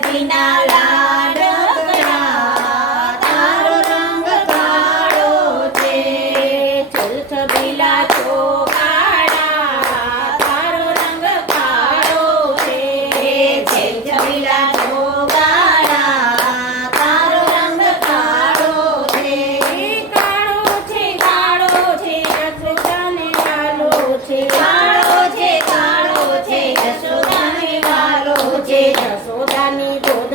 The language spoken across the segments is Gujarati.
నలకినాల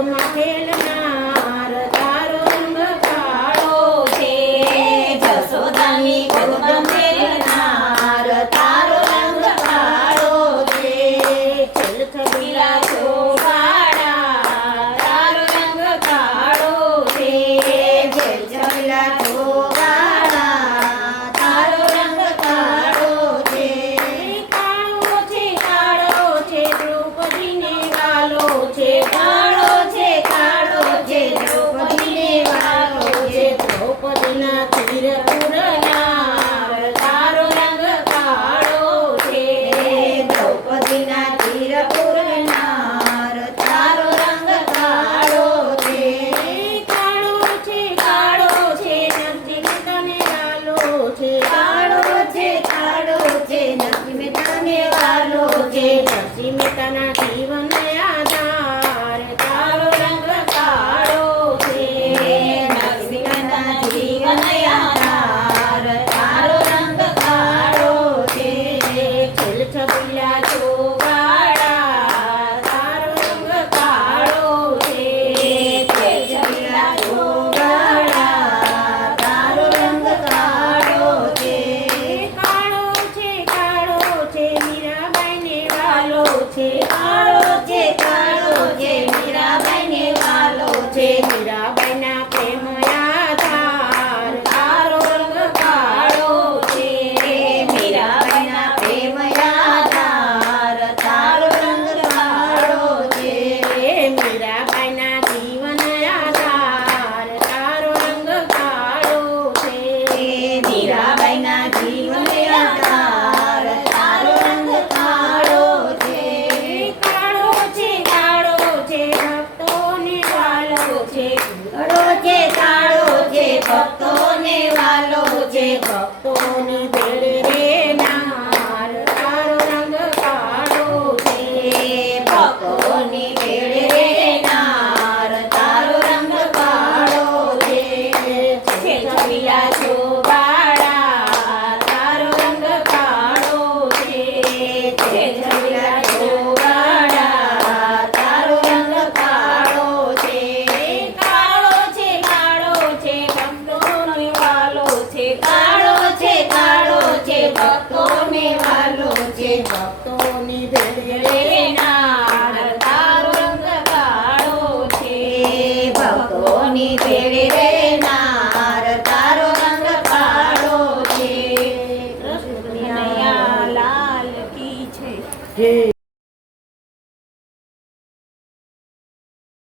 i'm Madre, Montana take ભક્તોને વાલો છે ભક્તોની ભેળ રે નાર તારો રંગ કાળો છે. ભક્તો Amen.